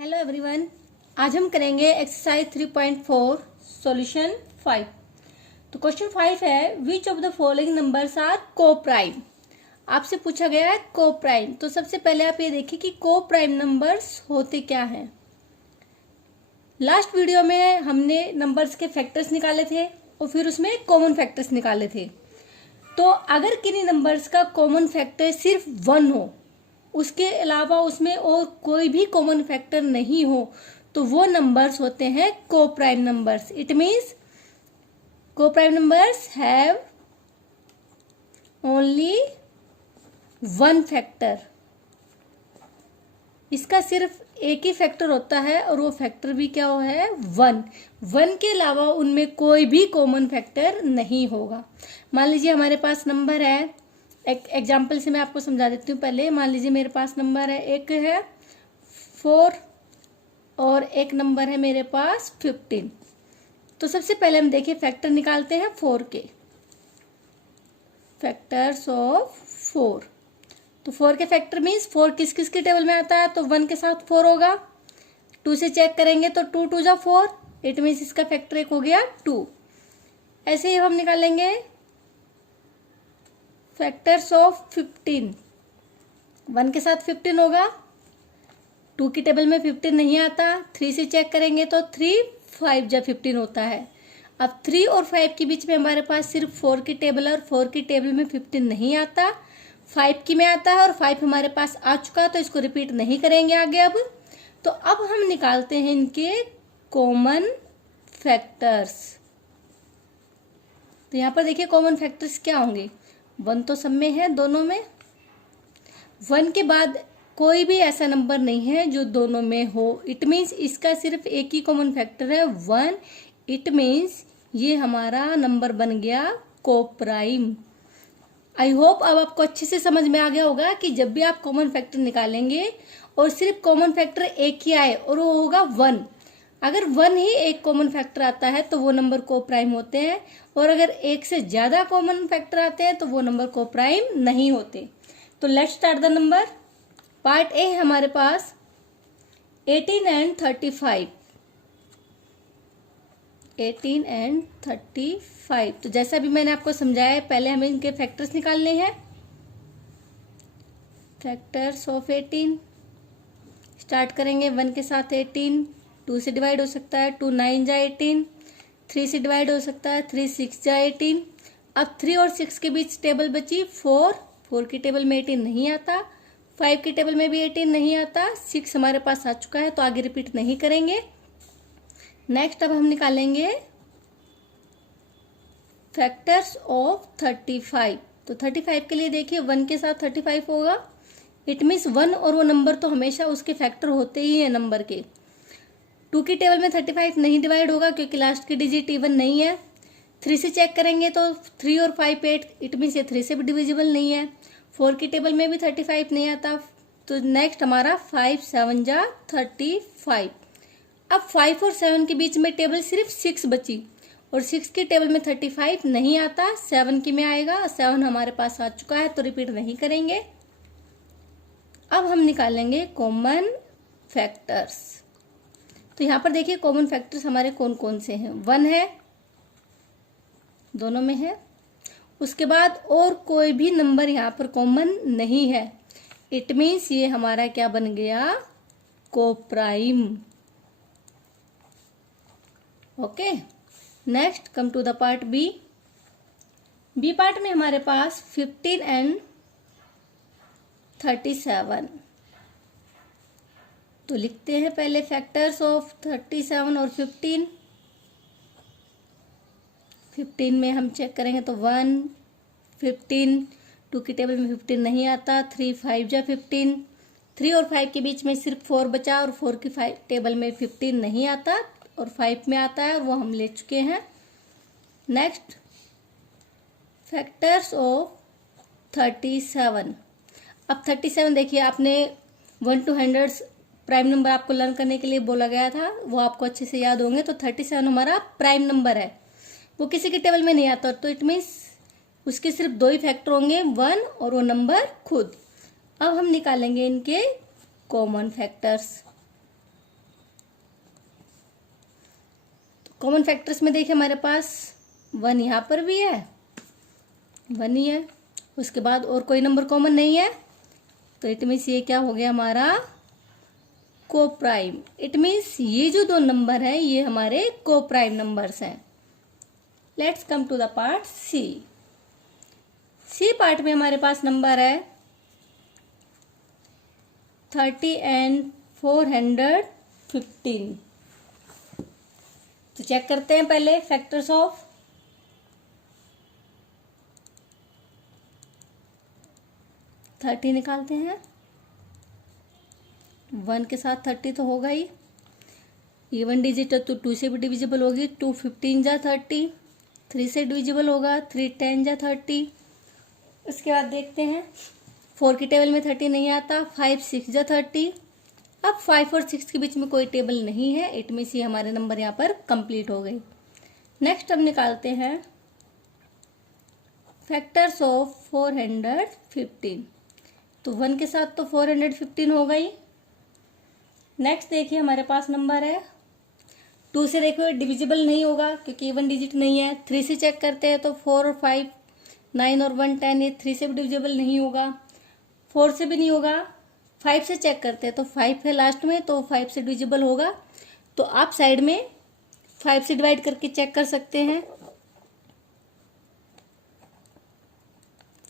Hello everyone, आज हम करेंगे एक्सरसाइज 3.4 सॉल्यूशन 5। तो क्वेश्चन 5 है which of the following numbers are coprime. आपसे पूछा गया है को प्राइम। तो सबसे पहले आप ये देखिए कि को प्राइम नंबर्स होते क्या हैं। लास्ट वीडियो में हमने नंबर्स के फैक्टर्स निकाले थे और फिर उसमें कॉमन फैक्टर्स निकाले थे। तो अगर किन्हीं नंबर्स का कॉमन फैक्टर सिर्फ 1 हो, उसके अलावा उसमें और कोई भी कॉमन फैक्टर नहीं हो, तो वो नंबर्स होते हैं को प्राइम नंबर्स। इट मीन्स को prime numbers have only 1 factor. इसका सिर्फ एक ही फैक्टर होता है और वो फैक्टर भी क्या है 1। 1 के अलावा उनमें कोई भी कॉमन फैक्टर नहीं होगा। मान लीजिए हमारे पास नंबर है, एक एग्जाम्पल से मैं आपको समझा देती हूँ। पहले मान लीजिए मेरे पास नंबर है, एक है 4 और एक नंबर है मेरे पास 15। तो सबसे पहले हम देखिए फैक्टर निकालते हैं 4 के, फैक्टर्स ऑफ 4। तो 4 के फैक्टर मीन्स 4 किस किस के टेबल में आता है, तो 1 के साथ 4 होगा। 2 से चेक करेंगे तो 2 2 जा 4, इट मीन्स इसका फैक्टर एक हो गया 2। ऐसे ही हम निकालेंगे फैक्टर्स ऑफ 15। 1 के साथ 15 होगा, 2 की टेबल में 15 नहीं आता। 3 से चेक करेंगे तो 3 5 जा 15 होता है। अब 3 और 5 के बीच में हमारे पास सिर्फ 4 की टेबल है और 4 की टेबल में 15 नहीं आता, 5 की में आता है और 5 हमारे पास आ चुका, तो इसको रिपीट नहीं करेंगे आगे। अब तो अब हम निकालते हैं इनके कॉमन फैक्टर्स। तो यहाँ पर देखिए कॉमन फैक्टर्स क्या होंगे। 1 तो सब में है, दोनों में। 1 के बाद कोई भी ऐसा नंबर नहीं है जो दोनों में हो। इट मीन्स इसका सिर्फ एक ही कॉमन फैक्टर है 1। इट मीन्स ये हमारा नंबर बन गया को प्राइम। आई होप अब आपको अच्छे से समझ में आ गया होगा कि जब भी आप कॉमन फैक्टर निकालेंगे और सिर्फ कॉमन फैक्टर एक ही आए और वो होगा 1, अगर 1 ही एक कॉमन फैक्टर आता है तो वो नंबर को प्राइम होते हैं, और अगर एक से ज्यादा कॉमन फैक्टर आते हैं तो वो नंबर को प्राइम नहीं होते। तो let's start the number. Part A है हमारे पास 18 एंड 35। 18 एंड 35। तो जैसा भी मैंने आपको समझाया है, पहले हमें इनके फैक्टर्स निकालने हैं। फैक्टर्स ऑफ 18 स्टार्ट करेंगे 1 के साथ 18, 2 से डिवाइड हो सकता है, 2 9 जा 18, 3 से डिवाइड हो सकता है, 3 6 जा 18। अब 3 और 6 के बीच टेबल बची 4। 4 की टेबल में 18 नहीं आता, 5 की टेबल में भी 18 नहीं आता, 6 हमारे पास आ चुका है तो आगे रिपीट नहीं करेंगे। नेक्स्ट अब हम निकालेंगे फैक्टर्स ऑफ 35। तो 35 के लिए देखिए 1 के साथ 35 होगा। इट मीन्स 1 और वो नंबर तो हमेशा उसके फैक्टर होते ही है नंबर के। 2 की टेबल में 35 नहीं डिवाइड होगा क्योंकि लास्ट की डिजिट इवन नहीं है। 3 से चेक करेंगे तो 3 और 5 8, इट मीन्स ये 3 से भी डिविजिबल नहीं है। 4 की टेबल में भी 35 नहीं आता। तो नेक्स्ट हमारा 5 7 जा 35। अब 5 और 7 के बीच में टेबल सिर्फ 6 बची और 6 की टेबल में 35 नहीं आता, 7 की में आएगा। 7 हमारे पास आ चुका है तो रिपीट नहीं करेंगे। अब हम निकालेंगे कॉमन फैक्टर्स। तो यहाँ पर देखिए कॉमन फैक्टर्स हमारे कौन कौन से हैं। 1 है, दोनों में है। उसके बाद और कोई भी नंबर यहाँ पर कॉमन नहीं है। इट मीन्स ये हमारा क्या बन गया coprime. Okay, next come to the part B. B part में हमारे पास 15 एंड 37। तो लिखते हैं पहले फैक्टर्स ऑफ 37 और 15। 15 में हम चेक करेंगे तो 1 15, 2 की टेबल में 15 नहीं आता, 3 5 जा 15, 3 और 5 के बीच में सिर्फ 4 बचा और 4 की टेबल में 15 नहीं आता और 5 में आता है और वो हम ले चुके हैं। Next factors of 37। अब 37 देखिए, आपने 1 to 100 प्राइम नंबर आपको लर्न करने के लिए बोला गया था, वो आपको अच्छे से याद होंगे। तो 37 हमारा प्राइम नंबर है, वो किसी के टेबल में नहीं आता। तो इट मीन्स उसके सिर्फ 2 ही फैक्टर होंगे, 1 और वो नंबर खुद। अब हम निकालेंगे इनके कॉमन फैक्टर्स। कॉमन फैक्टर्स में देखिए हमारे पास 1 यहाँ पर भी है, 1 ही है, उसके बाद और कोई नंबर कॉमन नहीं है, तो इट मीन्स ये क्या हो गया हमारा को प्राइम। इट मीन्स ये जो 2 नंबर है ये हमारे को प्राइम नंबर्स हैं। Let's come to the part C. C part में हमारे पास नंबर है 30 and 415। तो चेक करते हैं पहले फैक्टर्स ऑफ 30 निकालते हैं। 1 के साथ 30 तो होगा ही, इवन डिजिट है तो 2 से भी डिविजिबल होगी, 2 15 जा 30, 3 से डिविजिबल होगा, 3 10 जा 30। उसके बाद देखते हैं 4 की टेबल में 30 नहीं आता, 5 6 जा 30। अब 5 और 6 के बीच में कोई टेबल नहीं है, इट मीन्स ये हमारे नंबर यहाँ पर कंप्लीट हो गई। नेक्स्ट हम निकालते हैं फैक्टर्स ऑफ 415। तो 1 के साथ तो 415 हो गई। नेक्स्ट देखिए हमारे पास नंबर है 2 से, देखो डिविजिबल नहीं होगा क्योंकि इवन डिजिट नहीं है। 3 से चेक करते हैं तो 4 और 5 9 और 1 10, ये 3 से भी डिविजिबल नहीं होगा, 4 से भी नहीं होगा। 5 से चेक करते हैं तो 5 है लास्ट में, तो 5 से डिविजिबल होगा। तो आप साइड में 5 से डिवाइड करके चेक कर सकते हैं।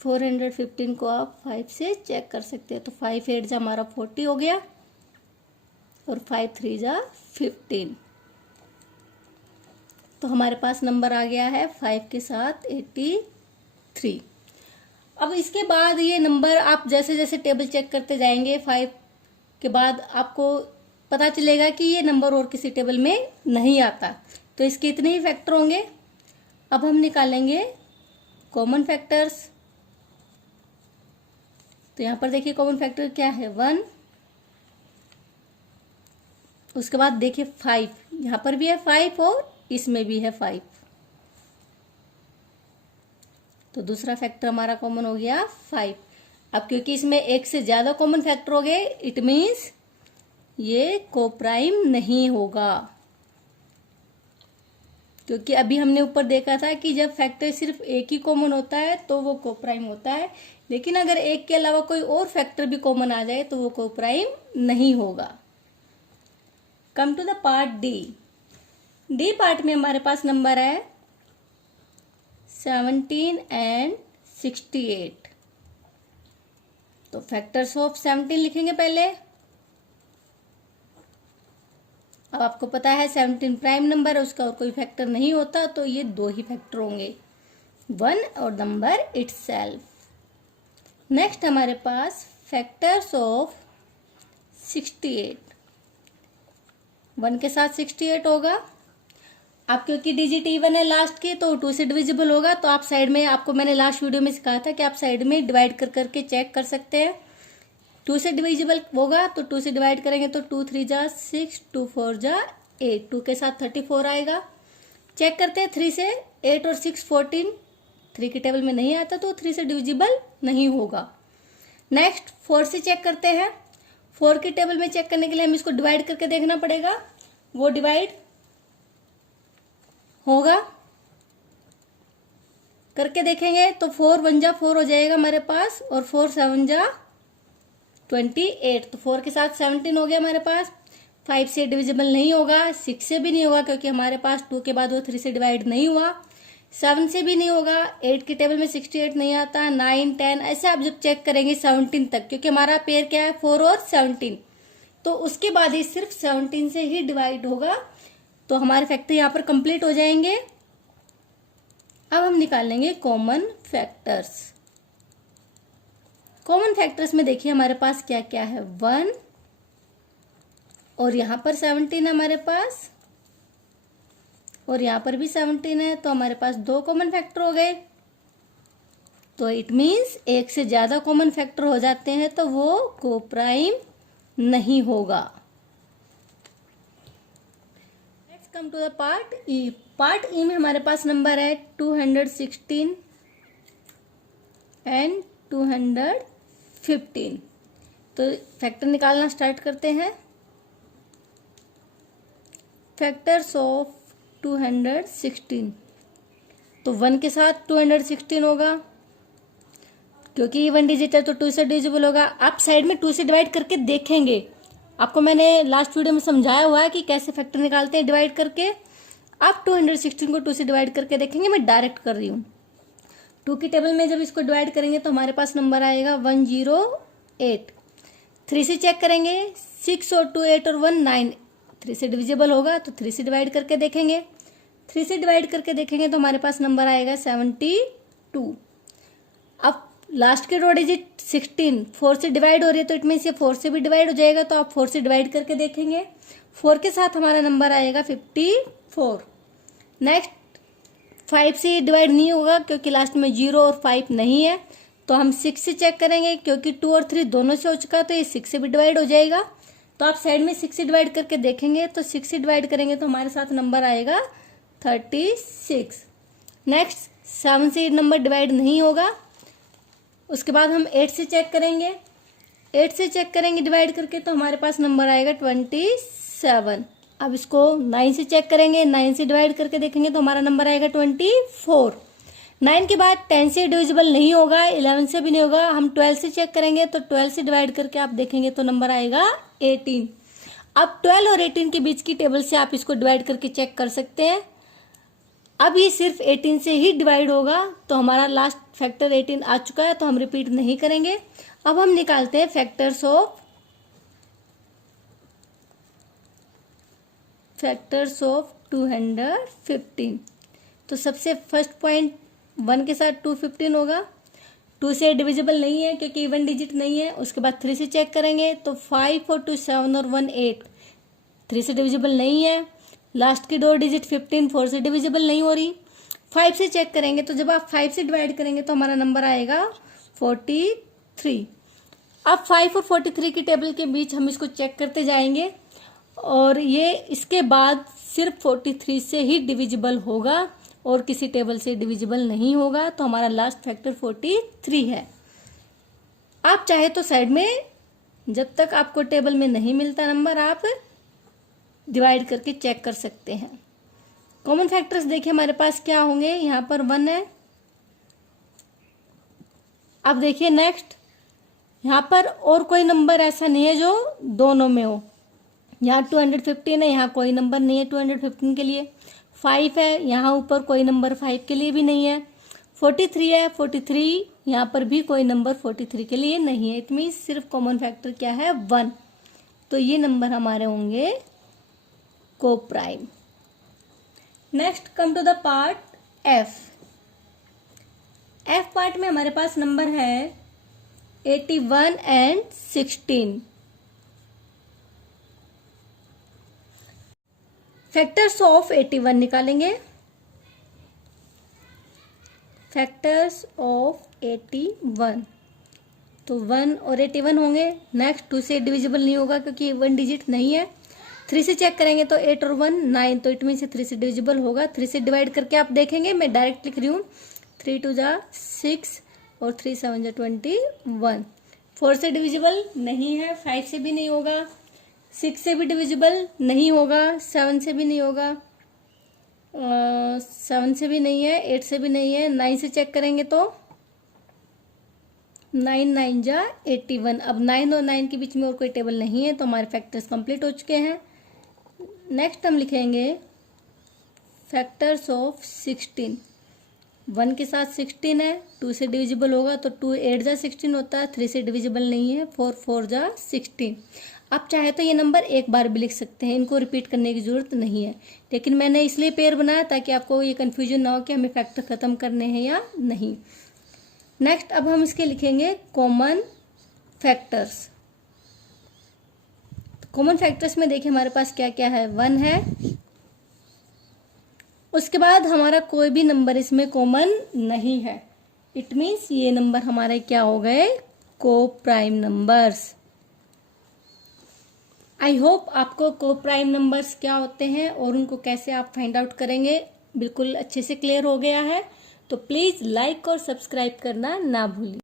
415 को आप 5 से चेक कर सकते हैं, तो 5 8 जा हमारा 40 हो गया और 5 3 जा 15। तो हमारे पास नंबर आ गया है 5 के साथ 83। अब इसके बाद ये नंबर आप जैसे जैसे टेबल चेक करते जाएंगे 5 के बाद आपको पता चलेगा कि ये नंबर और किसी टेबल में नहीं आता। तो इसके इतने ही फैक्टर होंगे। अब हम निकालेंगे कॉमन फैक्टर्स। तो यहाँ पर देखिए कॉमन फैक्टर क्या है 1, उसके बाद देखिए 5, यहाँ पर भी है 5 और इसमें भी है 5, तो दूसरा फैक्टर हमारा कॉमन हो गया 5। अब क्योंकि इसमें एक से ज्यादा कॉमन फैक्टर हो गए, इट मीन्स ये कोप्राइम नहीं होगा, क्योंकि अभी हमने ऊपर देखा था कि जब फैक्टर सिर्फ एक ही कॉमन होता है तो वो कोप्राइम होता है, लेकिन अगर एक के अलावा कोई और फैक्टर भी कॉमन आ जाए तो वो कोप्राइम नहीं होगा। Come to the part D. D part में हमारे पास नंबर है 17 and 68। तो फैक्टर्स ऑफ 17 लिखेंगे पहले। अब आपको पता है 17 प्राइम नंबर है, उसका और कोई फैक्टर नहीं होता, तो ये 2 ही फैक्टर होंगे, 1 और नंबर इटसेल्फ। नेक्स्ट हमारे पास फैक्टर्स ऑफ 68। 1 के साथ 68 होगा। आप क्योंकि डिजिट इवन है लास्ट की तो 2 से डिविजिबल होगा, तो आप साइड में, आपको मैंने लास्ट वीडियो में सिखाया था कि आप साइड में डिवाइड कर करके चेक कर सकते हैं। 2 से डिविजिबल होगा तो 2 से डिवाइड करेंगे तो 2 3 जा 6, 2 4 जा 8, 2 के साथ 34 आएगा। चेक करते हैं 3 से 8 और 6 14, 3 की टेबल में नहीं आता तो 3 से डिविजिबल नहीं होगा। नेक्स्ट 4 से चेक करते हैं। 4 की टेबल में चेक करने के लिए हम इसको डिवाइड करके देखना पड़ेगा, वो डिवाइड होगा, करके देखेंगे तो 4 1 जा 4 हो जाएगा हमारे पास, और 4 7 जा 28, तो 4 के साथ 17 हो गया हमारे पास। 5 से डिविजिबल नहीं होगा, 6 से भी नहीं होगा क्योंकि हमारे पास 2 के बाद वो 3 से डिवाइड नहीं हुआ, 7 से भी नहीं होगा, 8 की टेबल में 68 नहीं आता, 9 10 ऐसे आप जब चेक करेंगे 17 तक, क्योंकि हमारा पेयर क्या है 4 और 17, तो उसके बाद ही सिर्फ 17 से ही डिवाइड होगा, तो हमारे फैक्टर यहाँ पर कंप्लीट हो जाएंगे। अब हम निकालेंगे कॉमन फैक्टर्स। कॉमन फैक्टर्स में देखिए हमारे पास क्या क्या है 1 और यहां पर 17 है हमारे पास, और यहां पर भी 17 है, तो हमारे पास 2 कॉमन फैक्टर हो गए। तो इट मीन्स एक से ज्यादा कॉमन फैक्टर हो जाते हैं तो वो कोप्राइम नहीं होगा। Next come to the part E. Part E में हमारे पास नंबर है 216 एंड 215। तो फैक्टर निकालना स्टार्ट करते हैं। फैक्टर्स ऑफ 216, तो 1 के साथ 216 होगा, क्योंकि ये 1 डिजिट है तो 2 से डिविजिबल होगा। आप साइड में 2 से डिवाइड करके देखेंगे, आपको मैंने लास्ट वीडियो में समझाया हुआ है कि कैसे फैक्टर निकालते हैं डिवाइड करके। आप 216 को 2 से डिवाइड करके देखेंगे, मैं डायरेक्ट कर रही हूँ। 2 की टेबल में जब इसको डिवाइड करेंगे तो हमारे पास नंबर आएगा 108। 3 से चेक करेंगे, 6 और 2 8 और 1 9, 3 से डिविजिबल होगा तो 3 से डिवाइड करके देखेंगे। 3 से डिवाइड करके देखेंगे तो हमारे पास नंबर आएगा 72। अब लास्ट के 2 डिजिट 16 4 से डिवाइड हो रही है तो इट मीन्स ये 4 से भी डिवाइड हो जाएगा, तो आप 4 से डिवाइड करके देखेंगे। 4 के साथ हमारा नंबर आएगा 54। नेक्स्ट 5 से डिवाइड नहीं होगा क्योंकि लास्ट में 0 और 5 नहीं है, तो हम 6 से चेक करेंगे, क्योंकि 2 और 3 दोनों से हो चुका तो ये 6 से भी डिवाइड हो जाएगा। तो आप साइड में 6 से डिवाइड करके देखेंगे, तो 6 से डिवाइड करेंगे तो हमारे साथ नंबर आएगा 36। नेक्स्ट 7 से नंबर डिवाइड नहीं होगा। उसके बाद हम 8 से चेक करेंगे, 8 से चेक करेंगे डिवाइड करके तो हमारे पास नंबर आएगा 27। अब इसको 9 से चेक करेंगे, 9 से डिवाइड करके देखेंगे तो हमारा नंबर आएगा 24। 9 के बाद 10 से डिविजिबल नहीं होगा, 11 से भी नहीं होगा। हम 12 से चेक करेंगे तो 12 से डिवाइड करके आप देखेंगे तो नंबर आएगा 18। अब 12 और 18 के बीच की टेबल से आप इसको डिवाइड करके चेक कर सकते हैं। अब ये सिर्फ 18 से ही डिवाइड होगा, तो हमारा लास्ट फैक्टर 18 आ चुका है, तो हम रिपीट नहीं करेंगे। अब हम निकालते हैं फैक्टर्स ऑफ 215। तो सबसे फर्स्ट पॉइंट 1 के साथ 215 होगा, 2 से डिविजिबल नहीं है क्योंकि 1 डिजिट नहीं है। उसके बाद 3 से चेक करेंगे तो 5 और 2 7 और 1 8, 3 से डिविजिबल नहीं है। लास्ट की 2 डिजिट 15 4 से डिविजिबल नहीं हो रही। 5 से चेक करेंगे तो जब आप 5 से डिवाइड करेंगे तो हमारा नंबर आएगा 43। अब 5 और 43 की टेबल के बीच हम इसको चेक करते जाएंगे, और ये इसके बाद सिर्फ 43 से ही डिविजिबल होगा और किसी टेबल से डिविजिबल नहीं होगा, तो हमारा लास्ट फैक्टर 43 है। आप चाहे तो साइड में जब तक आपको टेबल में नहीं मिलता नंबर, आप डिवाइड करके चेक कर सकते हैं। कॉमन फैक्टर्स देखिए हमारे पास क्या होंगे, यहाँ पर 1 है। अब देखिए नेक्स्ट, यहाँ पर और कोई नंबर ऐसा नहीं है जो दोनों में हो। यहाँ 215 है, यहाँ कोई नंबर नहीं है 215 के लिए। 5 है, यहाँ ऊपर कोई नंबर 5 के लिए भी नहीं है। 43 है, 43 यहाँ पर भी कोई नंबर 43 के लिए नहीं है। इट मीन्स सिर्फ कॉमन फैक्टर क्या है 1, तो ये नंबर हमारे होंगे coprime. Next come to the part F. F part में हमारे पास नंबर है 81 एंड 16। फैक्टर्स ऑफ 81 निकालेंगे। फैक्टर्स ऑफ 81, तो 1 और 81 होंगे। नेक्स्ट 2 से डिविजिबल नहीं होगा क्योंकि 1 डिजिट नहीं है। 3 से चेक करेंगे तो 8 और 1 9, तो इट मीन से 3 से डिविजिबल होगा। 3 से डिवाइड करके आप देखेंगे, मैं डायरेक्ट लिख रही हूँ। 3 2 जा 6 और 3 7 जा 21। 4 से डिविजिबल नहीं है, 5 से भी नहीं होगा, 6 से भी डिविजिबल नहीं होगा, 7 से भी नहीं होगा, 7 से भी नहीं है, 8 से भी नहीं है। 9 से चेक करेंगे तो 9 9 जा 81। अब 9 और 9 के बीच में और कोई टेबल नहीं है, तो हमारे फैक्टर्स कंप्लीट हो चुके हैं। नेक्स्ट हम लिखेंगे फैक्टर्स ऑफ 16। 1 के साथ 16 है, 2 से डिविजिबल होगा तो 2 8 जा 16 होता है। 3 से डिविजिबल नहीं है, 4 4 जा 16। आप चाहे तो ये नंबर एक बार भी लिख सकते हैं, इनको रिपीट करने की जरूरत नहीं है, लेकिन मैंने इसलिए पेयर बनाया ताकि आपको ये कंफ्यूजन ना हो कि हमें फैक्टर खत्म करने हैं या नहीं। नेक्स्ट अब हम इसके लिखेंगे कॉमन फैक्टर्स। कॉमन फैक्टर्स में देखिए हमारे पास क्या क्या है, 1 है। उसके बाद हमारा कोई भी नंबर इसमें कॉमन नहीं है। इट मीन्स ये नंबर हमारे क्या हो गए, को प्राइम नंबर्स। आई होप आपको को प्राइम नंबर्स क्या होते हैं और उनको कैसे आप फाइंड आउट करेंगे बिल्कुल अच्छे से क्लियर हो गया है। तो प्लीज लाइक और सब्सक्राइब करना ना भूलिए।